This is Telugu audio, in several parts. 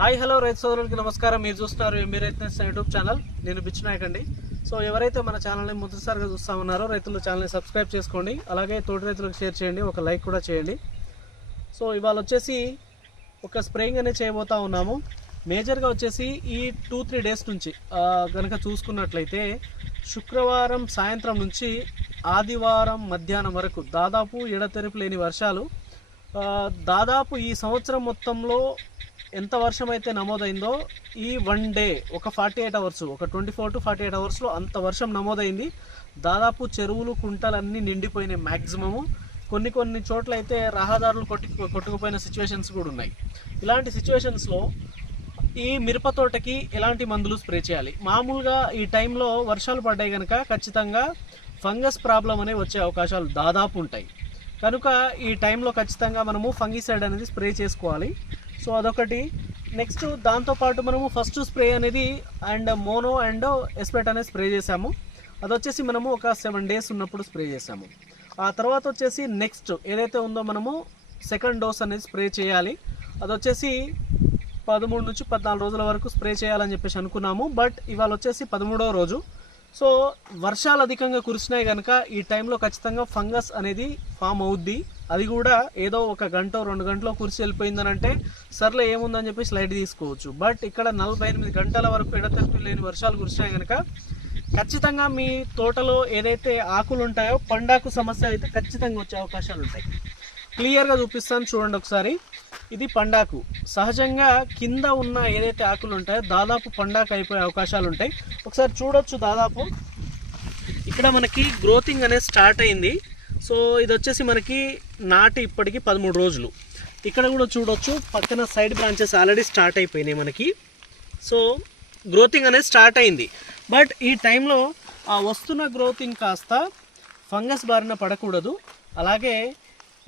హాయ్ హలో రైతు సోదరులకి నమస్కారం. మీరు చూస్తున్నారు మీ రైతు యూట్యూబ్ ఛానల్. నేను బిచ్చినాయక్ అండి. సో ఎవరైతే మన ఛానల్ని మొదటిసారిగా చూస్తా ఉన్నారో రైతులు ఛానల్ని సబ్స్క్రైబ్ చేసుకోండి. అలాగే తోటి రైతులకు షేర్ చేయండి. ఒక లైక్ కూడా చేయండి. సో ఇవాళ వచ్చేసి ఒక స్ప్రేయింగ్ అనేది చేయబోతా ఉన్నాము. మేజర్గా వచ్చేసి ఈ టూ త్రీ డేస్ నుంచి కనుక చూసుకున్నట్లయితే శుక్రవారం సాయంత్రం నుంచి ఆదివారం మధ్యాహ్నం వరకు దాదాపు ఎడతెరిపి లేని వర్షాలు దాదాపు ఈ సంవత్సరం మొత్తంలో ఎంత వర్షం అయితే నమోదైందో ఈ వన్ డే ఒక ఫార్టీ ఎయిట్ అవర్స్ ఒక twenty four to forty eight అవర్స్లో అంత వర్షం నమోదైంది. దాదాపు చెరువులు కుంటలు అన్నీ నిండిపోయినాయి మ్యాక్సిమము కొన్ని కొన్ని చోట్ల అయితే రహదారులు కొట్టి కొట్టుకుపోయిన సిచ్యువేషన్స్ కూడా ఉన్నాయి. ఇలాంటి సిచ్యువేషన్స్లో ఈ మిరప తోటకి ఎలాంటి మందులు స్ప్రే చేయాలి? మామూలుగా ఈ టైంలో వర్షాలు పడ్డాయి కనుక ఖచ్చితంగా ఫంగస్ ప్రాబ్లం అనేవి వచ్చే అవకాశాలు దాదాపు ఉంటాయి. కనుక ఈ టైంలో ఖచ్చితంగా మనము ఫంగిసైడ్ అనేది స్ప్రే చేసుకోవాలి. సో అదొకటి. నెక్స్ట్ దాంతోపాటు మనము ఫస్ట్ స్ప్రే అనేది అండ్ మోనో అండ్ ఎస్పెట్ అనేది స్ప్రే చేసాము అది వచ్చేసి మనము ఒక సెవెన్ డేస్ ఉన్నప్పుడు స్ప్రే చేసాము ఆ తర్వాత వచ్చేసి నెక్స్ట్ ఏదైతే ఉందో మనము సెకండ్ డోస్ అనేది స్ప్రే చేయాలి. అది వచ్చేసి పదమూడు నుంచి పద్నాలుగు రోజుల వరకు స్ప్రే చేయాలని చెప్పేసి అనుకున్నాము. బట్ ఇవాళ వచ్చేసి పదమూడవ రోజు. సో వర్షాలు అధికంగా కురిసినాయి కనుక ఈ టైంలో ఖచ్చితంగా ఫంగస్ అనేది ఫామ్ అవుద్ది. అది కూడా ఏదో ఒక గంట రెండు గంటలో కురిసి వెళ్ళిపోయిందని అంటే సర్లే ఏముందని చెప్పి స్లైడ్ తీసుకోవచ్చు. బట్ ఇక్కడ నలభై ఎనిమిది గంటల వరకు ఎడతెట్టు లేని వర్షాలు కురిసినాయి కనుక ఖచ్చితంగా మీ తోటలో ఏదైతే ఆకులు ఉంటాయో పండాకు సమస్య అయితే ఖచ్చితంగా వచ్చే అవకాశాలు ఉంటాయి. క్లియర్గా చూపిస్తాను చూడండి ఒకసారి. ఇది పండాకు. సహజంగా కింద ఉన్న ఏదైతే ఆకులు ఉంటాయో దాదాపు పండాకు అయిపోయే అవకాశాలు ఉంటాయి. ఒకసారి చూడొచ్చు దాదాపు. ఇక్కడ మనకి గ్రోతింగ్ అనేది స్టార్ట్ అయింది. సో ఇది వచ్చేసి మనకి నాటి ఇప్పటికి పదమూడు రోజులు. ఇక్కడ కూడా చూడొచ్చు పక్కన సైడ్ బ్రాంచెస్ ఆల్రెడీ స్టార్ట్ అయిపోయినాయి మనకి. సో గ్రోతింగ్ అనేది స్టార్ట్ అయింది. బట్ ఈ టైంలో ఆ వస్తున్న గ్రోతింగ్ కాస్త ఫంగస్ బారిన పడకూడదు. అలాగే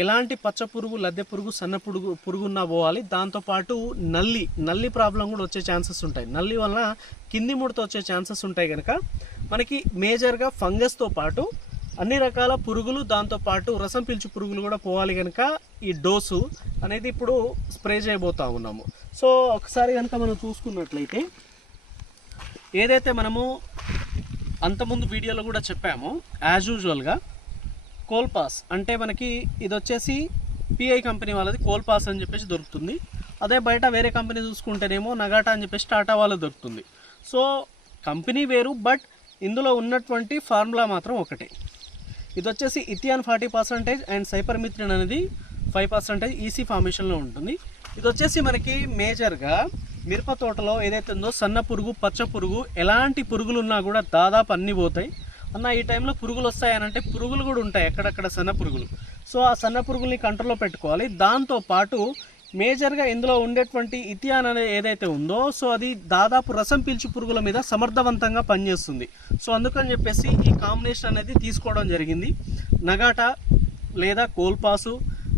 ఎలాంటి పచ్చ పురుగు లద్దె పురుగు సన్న పురుగు పురుగున్నా పోవాలి. దాంతోపాటు నల్లి నల్లి ప్రాబ్లం కూడా వచ్చే ఛాన్సెస్ ఉంటాయి. నల్లి వలన కింది ముడత వచ్చే ఛాన్సెస్ ఉంటాయి కనుక మనకి మేజర్గా ఫంగస్తో పాటు అన్ని రకాల పురుగులు దాంతోపాటు రసం పీల్చు పురుగులు కూడా పోవాలి కనుక ఈ డోసు అనేది ఇప్పుడు స్ప్రే చేయబోతూ ఉన్నాము. సో ఒకసారి కనుక మనం చూసుకున్నట్లయితే ఏదైతే మనము అంతకుముందు వీడియోలో కూడా చెప్పామో యాజ్ యూజువల్గా కోల్పాస్ అంటే మనకి ఇది వచ్చేసి పిఐ కంపెనీ వాళ్ళది కోల్పాస్ అని చెప్పేసి దొరుకుతుంది. అదే బయట వేరే కంపెనీ చూసుకుంటేనేమో నగాటా అని చెప్పేసి టాటా వాళ్ళు దొరుకుతుంది. సో కంపెనీ వేరు బట్ ఇందులో ఉన్నటువంటి ఫార్ములా మాత్రం ఒకటే. ఇది వచ్చేసి ethion forty percentage and cypermethrin అనేది ఫైవ్ పర్సెంటేజ్ ఈసీ ఫార్మేషన్లో ఉంటుంది. ఇది వచ్చేసి మనకి మేజర్గా మిరప తోటలో ఏదైతే ఉందో సన్న పురుగు పచ్చ పురుగు ఎలాంటి పురుగులు ఉన్నా కూడా దాదాపు అన్నీ పోతాయి. అన్న ఈ టైంలో పురుగులు వస్తాయనంటే పురుగులు కూడా ఉంటాయి. ఎక్కడెక్కడ సన్న పురుగులు. సో ఆ సన్న పురుగుల్ని కంట్రోల్లో పెట్టుకోవాలి. దాంతో పాటు మేజర్గా ఇందులో ఉండేటువంటి ఇథియాన్ అనేది ఏదైతే ఉందో సో అది దాదాపు రసం పీల్చి పురుగుల మీద సమర్థవంతంగా పనిచేస్తుంది. సో అందుకని చెప్పేసి ఈ కాంబినేషన్ అనేది తీసుకోవడం జరిగింది. నగాటా లేదా కోల్పాసు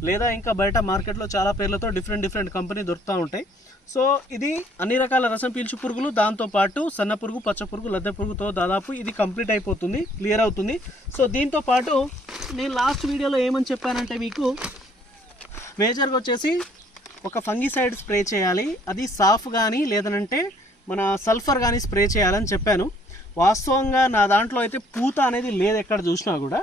లేదా ఇంకా బయట మార్కెట్లో చాలా పేర్లతో డిఫరెంట్ డిఫరెంట్ కంపెనీ దొరుకుతూ ఉంటాయి. సో ఇది అన్ని రకాల రసం పీల్చు పురుగులు దాంతోపాటు సన్న పురుగు పచ్చ పురుగు లద్దె పురుగుతో దాదాపు ఇది కంప్లీట్ అయిపోతుంది క్లియర్ అవుతుంది. సో దీంతో పాటు నేను లాస్ట్ వీడియోలో ఏమని చెప్పానంటే మీకు మేజర్గా వచ్చేసి ఒక ఫంగిసైడ్ స్ప్రే చేయాలి. అది సాఫ్ కానీ లేదనంటే మన సల్ఫర్ కానీ స్ప్రే చేయాలని చెప్పాను. వాస్తవంగా నా దాంట్లో అయితే పూత అనేది లేదు ఎక్కడ చూసినా కూడా.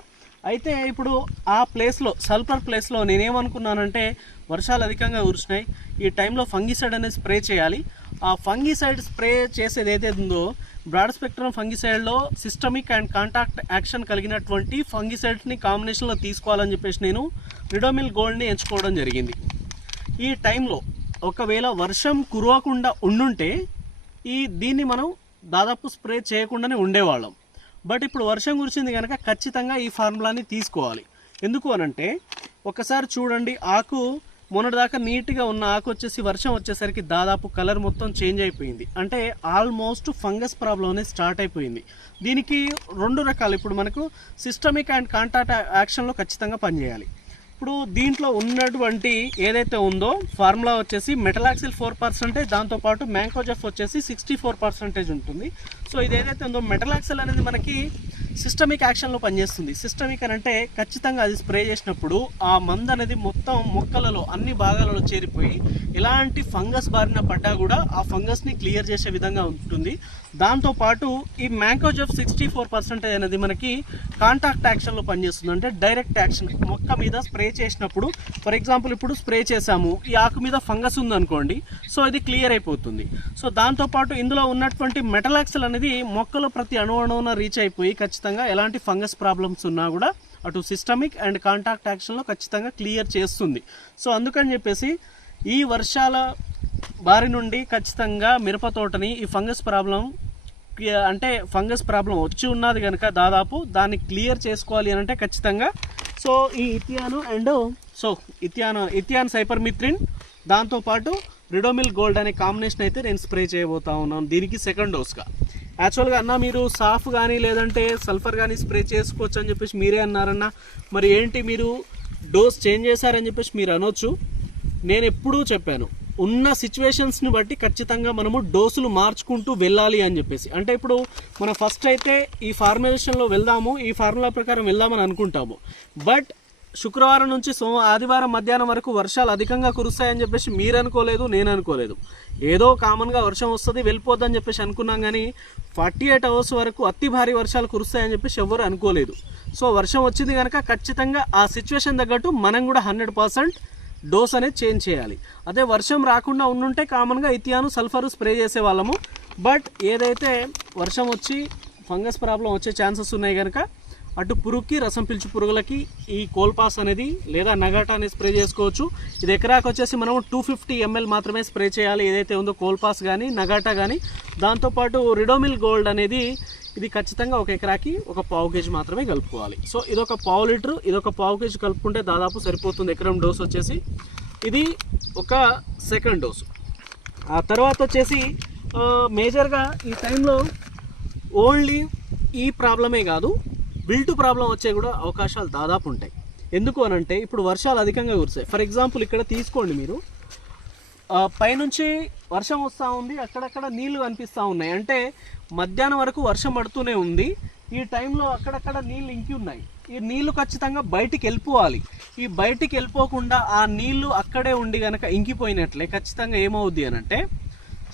అయితే ఇప్పుడు ఆ ప్లేస్లో సల్ఫర్ ప్లేస్లో నేనేమనుకున్నానంటే వర్షాలు అధికంగా కురిసినాయి. ఈ టైంలో ఫంగిసైడ్ అనేది స్ప్రే చేయాలి. ఆ ఫంగిసైడ్ స్ప్రే చేసేది ఏదైతే ఉందో బ్రాడ్ స్పెక్ట్రమ్ ఫంగిసైడ్లో సిస్టమిక్ అండ్ కాంటాక్ట్ యాక్షన్ కలిగినటువంటి ఫంగిసైడ్ని కాంబినేషన్లో తీసుకోవాలని చెప్పేసి నేను రిడోమిల్ గోల్డ్ని ఎంచుకోవడం జరిగింది. ఈ టైంలో ఒకవేళ వర్షం కురవకుండా ఉండుంటే ఈ దీన్ని మనం దాదాపు స్ప్రే చేయకుండానే ఉండేవాళ్ళం. బట్ ఇప్పుడు వర్షం కురిచింది కనుక ఖచ్చితంగా ఈ ఫార్ములాని తీసుకోవాలి. ఎందుకు అనంటే ఒకసారి చూడండి ఆకు మొన్నటిదాకా నీట్గా ఉన్న ఆకు వచ్చేసి వర్షం వచ్చేసరికి దాదాపు కలర్ మొత్తం చేంజ్ అయిపోయింది. అంటే ఆల్మోస్ట్ ఫంగస్ ప్రాబ్లం అనేది స్టార్ట్ అయిపోయింది. దీనికి రెండు రకాలు. ఇప్పుడు మనకు సిస్టమిక్ అండ్ కాంటాక్ట్ యాక్షన్లో ఖచ్చితంగా పనిచేయాలి. ఇప్పుడు దీంట్లో ఉన్నటువంటి ఏదైతే ఉందో ఫార్ములా వచ్చేసి మెటలాక్సిల్ ఫోర్ పర్సెంటేజ్ దాంతోపాటు మ్యాంకోజెఫ్ వచ్చేసి సిక్స్టీ ఫోర్ పర్సెంటేజ్ ఉంటుంది. సో ఇది ఏదైతే ఉందో యాక్సల్ అనేది మనకి సిస్టమిక్ యాక్షన్లో పనిచేస్తుంది. సిస్టమిక్ అని అంటే ఖచ్చితంగా అది స్ప్రే చేసినప్పుడు ఆ మందు అనేది మొత్తం మొక్కలలో అన్ని భాగాలలో చేరిపోయి ఎలాంటి ఫంగస్ బారిన పడ్డా కూడా ఆ ఫంగస్ని క్లియర్ చేసే విధంగా ఉంటుంది. దాంతోపాటు ఈ మ్యాంకోజెఫ్ సిక్స్టీ ఫోర్ పర్సెంటేజ్ అనేది మనకి కాంటాక్ట్ యాక్షన్లో పనిచేస్తుంది. అంటే డైరెక్ట్ యాక్షన్ మొక్క మీద స్ప్రే చేసినప్పుడు ఫర్ ఎగ్జాంపుల్ ఇప్పుడు స్ప్రే చేసాము ఈ ఆకు మీద ఫంగస్ ఉందనుకోండి సో ఇది క్లియర్ అయిపోతుంది. సో దాంతోపాటు ఇందులో ఉన్నటువంటి మెటలాక్సల్ అనేది మొక్కలో ప్రతి అణువణువున రీచ్ అయిపోయి ఖచ్చితంగా ఎలాంటి ఫంగస్ ప్రాబ్లమ్స్ ఉన్నా కూడా అటు సిస్టమిక్ అండ్ కాంటాక్ట్ యాక్షన్లో ఖచ్చితంగా క్లియర్ చేస్తుంది. సో అందుకని చెప్పేసి ఈ వర్షాల బారి నుండి ఖచ్చితంగా మిరప తోటని ఈ ఫంగస్ ప్రాబ్లం అంటే ఫంగస్ ప్రాబ్లం వచ్చి ఉన్నది కనుక దాదాపు దాన్ని క్లియర్ చేసుకోవాలి అని అంటే ఖచ్చితంగా. సో ఈ ethion and so ethion ethion cypermethrin దాంతోపాటు రిడోమిల్ గోల్డ్ అనే కాంబినేషన్ అయితే నేను స్ప్రే చేయబోతా ఉన్నాను. దీనికి సెకండ్ డోస్గా యాక్చువల్గా అన్న మీరు సాఫ్ కానీ లేదంటే సల్ఫర్ కానీ స్ప్రే చేసుకోవచ్చు అని చెప్పేసి మీరే అన్నారన్న. మరి ఏంటి మీరు డోస్ చేంజ్ చేశారని చెప్పేసి మీరు అనొచ్చు. నేను ఎప్పుడూ చెప్పాను ఉన్న సిచ్యువేషన్స్ని బట్టి ఖచ్చితంగా మనము డోసులు మార్చుకుంటూ వెళ్ళాలి అని చెప్పేసి. అంటే ఇప్పుడు మనం ఫస్ట్ అయితే ఈ ఫార్ములేషన్లో వెళ్దాము ఈ ఫార్ములా ప్రకారం వెళ్దామని అనుకుంటాము. బట్ శుక్రవారం నుంచి సో ఆదివారం మధ్యాహ్నం వరకు వర్షాలు అధికంగా కురుస్తాయని చెప్పేసి మీరు అనుకోలేదు నేను అనుకోలేదు ఏదో కామన్గా వర్షం వస్తుంది వెళ్ళిపోద్దని చెప్పేసి అనుకున్నాం కానీ ఫార్టీ ఎయిట్ అవర్స్ వరకు అతి భారీ వర్షాలు కురుస్తాయని చెప్పేసి ఎవరు అనుకోలేదు. సో వర్షం వచ్చింది కనుక ఖచ్చితంగా ఆ సిచ్యువేషన్ తగ్గట్టు మనం కూడా హండ్రెడ్ పర్సెంట్ డోస్ అనేది చేంజ్ చేయాలి. అదే వర్షం రాకుండా ఉండుంటే కామన్గా ఇథియాను సల్ఫర్ స్ప్రే చేసే వాళ్ళము బట్ ఏదైతే వర్షం వచ్చి ఫంగస్ ప్రాబ్లం వచ్చే ఛాన్సెస్ ఉన్నాయి కనుక అటు పురుగుకి రసం పీల్చు పురుగులకి ఈ కోల్పాస్ అనేది లేదా నగాటా అనేది స్ప్రే చేసుకోవచ్చు. ఇది ఎకరాకు వచ్చేసి మనం టూ ఫిఫ్టీ ఎంఎల్ మాత్రమే స్ప్రే చేయాలి. ఏదైతే ఉందో కోల్పాస్ కానీ నగాటా కానీ దాంతోపాటు రిడోమిల్ గోల్డ్ అనేది ఇది ఖచ్చితంగా ఒక ఎకరాకి ఒక పావు కేజీ మాత్రమే కలుపుకోవాలి. సో ఇదొక పావు లీటర్ ఇదొక పావు కేజీ కలుపుకుంటే దాదాపు సరిపోతుంది ఎకరం డోస్ వచ్చేసి. ఇది ఒక సెకండ్ డోసు. ఆ తర్వాత వచ్చేసి మేజర్గా ఈ టైంలో ఓన్లీ ఈ ప్రాబ్లమే కాదు విల్టు ప్రాబ్లం వచ్చే కూడా అవకాశాలు దాదాపు ఉంటాయి. ఎందుకు అని అంటే ఇప్పుడు వర్షాలు అధికంగా కురిసాయి. ఫర్ ఎగ్జాంపుల్ ఇక్కడ తీసుకోండి మీరు. పైనుంచి వర్షం వస్తూ ఉంది అక్కడక్కడ నీళ్ళు కనిపిస్తూ ఉన్నాయి. అంటే మధ్యాహ్నం వరకు వర్షం పడుతూనే ఉంది. ఈ టైంలో అక్కడక్కడ నీళ్ళు ఇంకి ఉన్నాయి. ఈ నీళ్ళు ఖచ్చితంగా బయటికి వెళ్ళిపోవాలి. ఈ బయటికి వెళ్ళిపోకుండా ఆ నీళ్ళు అక్కడే ఉండి కనుక ఇంకిపోయినట్లే ఖచ్చితంగా ఏమవుద్ది అని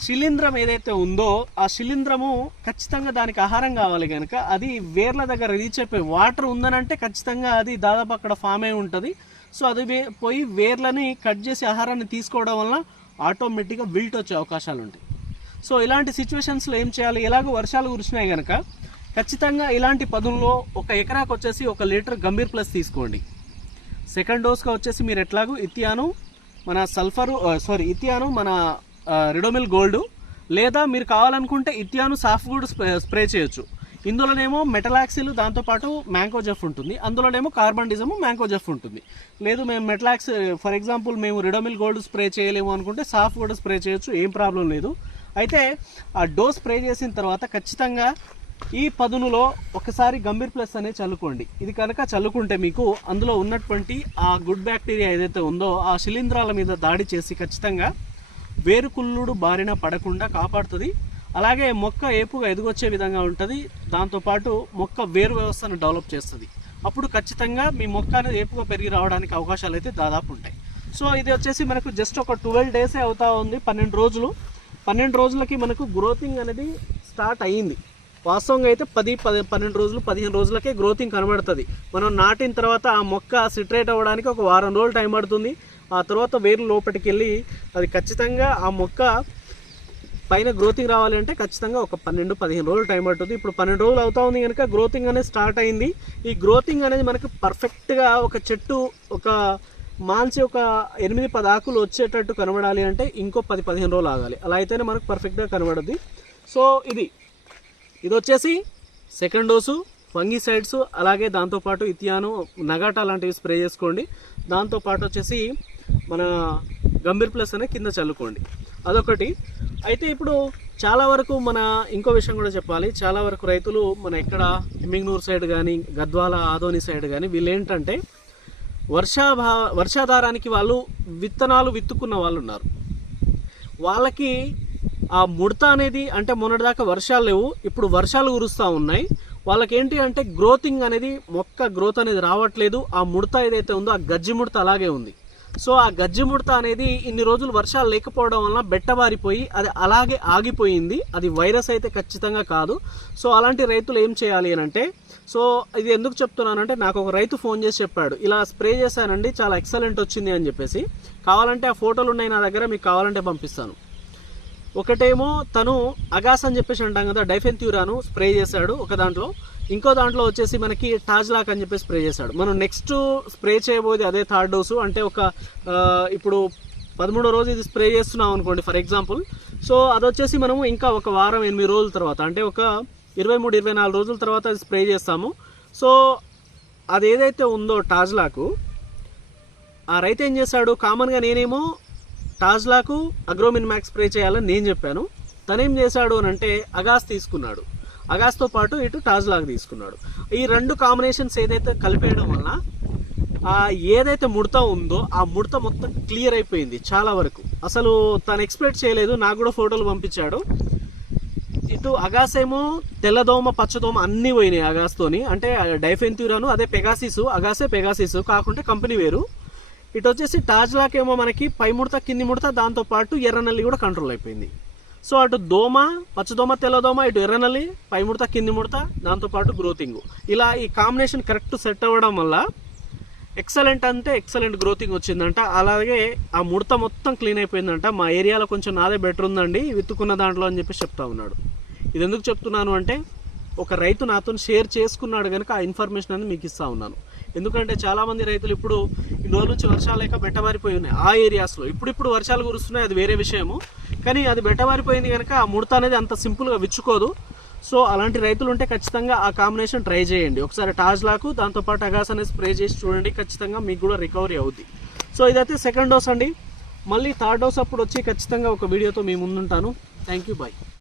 శిలీంద్రం ఏదైతే ఉందో ఆ శిలీంధ్రము ఖచ్చితంగా దానికి ఆహారం కావాలి కనుక అది వేర్ల దగ్గర రీచ్ అయిపోయి వాటర్ ఉందనంటే ఖచ్చితంగా అది దాదాపు అక్కడ ఫామ్ అయి ఉంటుంది. సో అది వే- పోయి వేర్లని కట్ చేసి ఆహారాన్ని తీసుకోవడం వల్ల ఆటోమేటిక్గా విల్ట్ వచ్చే అవకాశాలు ఉంటాయి. సో ఇలాంటి సిచ్యువేషన్స్లో ఏం చేయాలి? ఎలాగో వర్షాలు కురిసినాయి కనుక ఖచ్చితంగా ఇలాంటి పదుల్లో ఒక ఎకరాకు వచ్చేసి ఒక లీటర్ గంభీర్ ప్లస్ తీసుకోండి. సెకండ్ డోస్గా వచ్చేసి మీరు ఎట్లాగో ఇథియాను మన సల్ఫరు సారీ ఇథియాను మన రిడోమిల్ గోల్డ్ లేదా మీరు కావాలనుకుంటే ఇథియాను సాఫ్ట్ కూడా స్ప్రే స్ప్రే చేయొచ్చు. ఇందులోనేమో మెటలాక్సిల్ దాంతోపాటు మ్యాంకో జెఫ్ ఉంటుంది. అందులోనేమో కార్బన్ డిజము మ్యాంకో జెఫ్ ఉంటుంది. లేదు మేము మెటలాక్స్ ఫర్ ఎగ్జాంపుల్ మేము రిడోమిల్ గోల్డ్ స్ప్రే చేయలేము అనుకుంటే సాఫ్ట్ కూడా స్ప్రే చేయొచ్చు ఏం ప్రాబ్లం లేదు. అయితే ఆ డోస్ స్ప్రే చేసిన తర్వాత ఖచ్చితంగా ఈ పదునులో ఒకసారి గంభీర్ ప్లస్ అనేది చల్లుకోండి. ఇది కనుక చల్లుకుంటే మీకు అందులో ఉన్నటువంటి ఆ గుడ్ బ్యాక్టీరియా ఏదైతే ఉందో ఆ శిలీంధ్రాల మీద దాడి చేసి ఖచ్చితంగా వేరుకుళ్ళుడు బారిన పడకుండా కాపాడుతుంది. అలాగే మొక్క ఏపుగా ఎదుగొచ్చే విధంగా ఉంటుంది. దాంతోపాటు మొక్క వేరు వ్యవస్థను డెవలప్ చేస్తుంది. అప్పుడు ఖచ్చితంగా మీ మొక్క అనేది ఏపుగా పెరిగి రావడానికి అవకాశాలు అయితే దాదాపు ఉంటాయి. సో ఇది వచ్చేసి మనకు జస్ట్ ఒక ట్వెల్వ్ డేసే అవుతా ఉంది పన్నెండు రోజులు. పన్నెండు రోజులకి మనకు గ్రోతింగ్ అనేది స్టార్ట్ అయ్యింది. వాస్తవంగా అయితే పది పది పన్నెండు రోజులు పదిహేను రోజులకే గ్రోతింగ్ కనబడుతుంది. మనం నాటిన తర్వాత ఆ మొక్క సిట్రేట్ అవ్వడానికి ఒక వారం రోజులు టైం పడుతుంది. ఆ తర్వాత వేరు లోపలికి వెళ్ళి అది ఖచ్చితంగా ఆ మొక్క పైన గ్రోతింగ్ రావాలి అంటే ఖచ్చితంగా ఒక పన్నెండు పదిహేను రోజులు టైం పడుతుంది. ఇప్పుడు పన్నెండు రోజులు అవుతా ఉంది కనుక గ్రోతింగ్ అనేది స్టార్ట్ అయింది. ఈ గ్రోతింగ్ అనేది మనకు పర్ఫెక్ట్గా ఒక చెట్టు ఒక మాంచి ఒక ఎనిమిది పది ఆకులు వచ్చేటట్టు కనబడాలి అంటే ఇంకో పది పదిహేను రోజులు ఆగాలి. అలా అయితేనే మనకు పర్ఫెక్ట్గా కనబడుద్ది. సో ఇది. ఇది వచ్చేసి సెకండ్ డోసు ఫంగిసైడ్స్ అలాగే దాంతోపాటు ఇథియాను నగాటా లాంటివి స్ప్రే చేసుకోండి. దాంతోపాటు వచ్చేసి మన గంభీర్ ప్లస్ అనే కింద చల్లుకోండి. అదొకటి. అయితే ఇప్పుడు చాలా వరకు మన ఇంకో విషయం కూడా చెప్పాలి. చాలా వరకు రైతులు మన ఎక్కడ హిమ్మింగ్నూర్ సైడ్ కానీ గద్వాల ఆదోని సైడ్ కానీ వీళ్ళు ఏంటంటే వర్షాభా వర్షాధారానికి వాళ్ళు విత్తనాలు విత్తుకున్న వాళ్ళు ఉన్నారు వాళ్ళకి ఆ ముడత అనేది అంటే మొన్నటిదాకా వర్షాలు లేవు ఇప్పుడు వర్షాలు కురుస్తూ ఉన్నాయి. వాళ్ళకి ఏంటి అంటే గ్రోతింగ్ అనేది మొక్క గ్రోత్ అనేది రావట్లేదు. ఆ ముడత ఏదైతే ఉందో ఆ గజ్జి ముడత అలాగే ఉంది. సో ఆ గజ్జి ముడత అనేది ఇన్ని రోజులు వర్షాలు లేకపోవడం వలన బెట్టబారిపోయి అది అలాగే ఆగిపోయింది. అది వైరస్ అయితే ఖచ్చితంగా కాదు. సో అలాంటి రైతులు ఏం చేయాలి అని అంటే సో ఇది ఎందుకు చెప్తున్నానంటే నాకు ఒక రైతు ఫోన్ చేసి చెప్పాడు ఇలా స్ప్రే చేశానండి చాలా ఎక్సలెంట్ వచ్చింది అని చెప్పేసి. కావాలంటే ఆ ఫోటోలు ఉన్నాయి నా దగ్గర మీకు కావాలంటే పంపిస్తాను. ఒకటేమో తను అగాస్ అని చెప్పేసి అంటాం కదా డైఫెన్ డైఫెన్త్యూరాను స్ప్రే చేశాడు ఒక దాంట్లో. ఇంకో దాంట్లో వచ్చేసి మనకి టాజ్లాక్ అని చెప్పి స్ప్రే చేశాడు. మనం నెక్స్ట్ స్ప్రే చేయబోయేది అదే థర్డ్ డోసు. అంటే ఒక ఇప్పుడు పదమూడో రోజు ఇది స్ప్రే చేస్తున్నాం అనుకోండి ఫర్ ఎగ్జాంపుల్. సో అది వచ్చేసి మనము ఇంకా ఒక వారం ఎనిమిది రోజుల తర్వాత అంటే ఒక ఇరవై మూడు ఇరవై నాలుగు రోజుల తర్వాత అది స్ప్రే చేస్తాము. సో అది ఏదైతే ఉందో టాజ్లాకు ఆ రైతు ఏం చేశాడు? కామన్గా నేనేమో టాజ్లాకు అగ్రోమిన్ మ్యాక్స్ స్ప్రే చేయాలని నేను చెప్పాను. తనేం చేశాడు అని అంటే అగాస్ తీసుకున్నాడు. అగాస్తో పాటు ఇటు టాజ్లాగ్ తీసుకున్నాడు. ఈ రెండు కాంబినేషన్స్ ఏదైతే కలిపేయడం వలన ఏదైతే ముడత ఉందో ఆ ముడత మొత్తం క్లియర్ అయిపోయింది చాలా వరకు. అసలు తను ఎక్స్పెక్ట్ చేయలేదు నాకు కూడా ఫోటోలు పంపించాడు. ఇటు అగాసేమో తెల్లదోమ పచ్చదోమ అన్నీ పోయినాయి అగాస్తోని. అంటే డైఫెన్థ్యూరాను అదే పెగాసిస్ అగాసే పెగాసిస్. కాకుంటే కంపెనీ వేరు. ఇటు వచ్చేసి టాజ్లాక్ ఏమో మనకి పై ముడత కింది ముడత దాంతోపాటు ఎర్రనల్లి కూడా కంట్రోల్ అయిపోయింది. సో అటు దోమ పచ్చదోమ తెల్లదోమ ఇటు ఎర్రనల్లి పై ముడత కింది ముడత దాంతోపాటు గ్రోతింగ్ ఇలా ఈ కాంబినేషన్ కరెక్ట్ సెట్ అవ్వడం వల్ల ఎక్సలెంట్ అంటే ఎక్సలెంట్ గ్రోతింగ్ వచ్చిందంట. అలాగే ఆ ముడత మొత్తం క్లీన్ అయిపోయిందంట. మా ఏరియాలో కొంచెం నాదే బెటర్ ఉందండి. విత్తుకున్న దాంట్లో అని చెప్పి చెప్తా ఉన్నాడు. ఇది ఎందుకు చెప్తున్నాను అంటే ఒక రైతు నాతో షేర్ చేసుకున్నాడు కనుక ఆ ఇన్ఫర్మేషన్ అనేది మీకు ఇస్తా ఉన్నాను. ఎందుకంటే చాలామంది రైతులు ఇప్పుడు ఈ రోజు నుంచి వర్షాలు లేక బెట్టబారిపోయి ఉన్నాయి. ఆ ఏరియాస్లో ఇప్పుడు ఇప్పుడు వర్షాలు కురుస్తున్నాయి అది వేరే విషయము. కానీ అది బెట్టబారిపోయింది కనుక ఆ ముడత అనేది అంత సింపుల్గా విచ్చుకోదు. సో అలాంటి రైతులు ఉంటే ఖచ్చితంగా ఆ కాంబినేషన్ ట్రై చేయండి. ఒకసారి టాజ్లాకు దాంతోపాటు అగాస్ అనేది స్ప్రే చేసి చూడండి ఖచ్చితంగా మీకు కూడా రికవరీ అవుద్ది. సో ఇదైతే సెకండ్ డోస్ అండి. మళ్ళీ థర్డ్ డోస్ అప్పుడు వచ్చి ఖచ్చితంగా ఒక వీడియోతో మీ ముందుంటాను. Thank you bye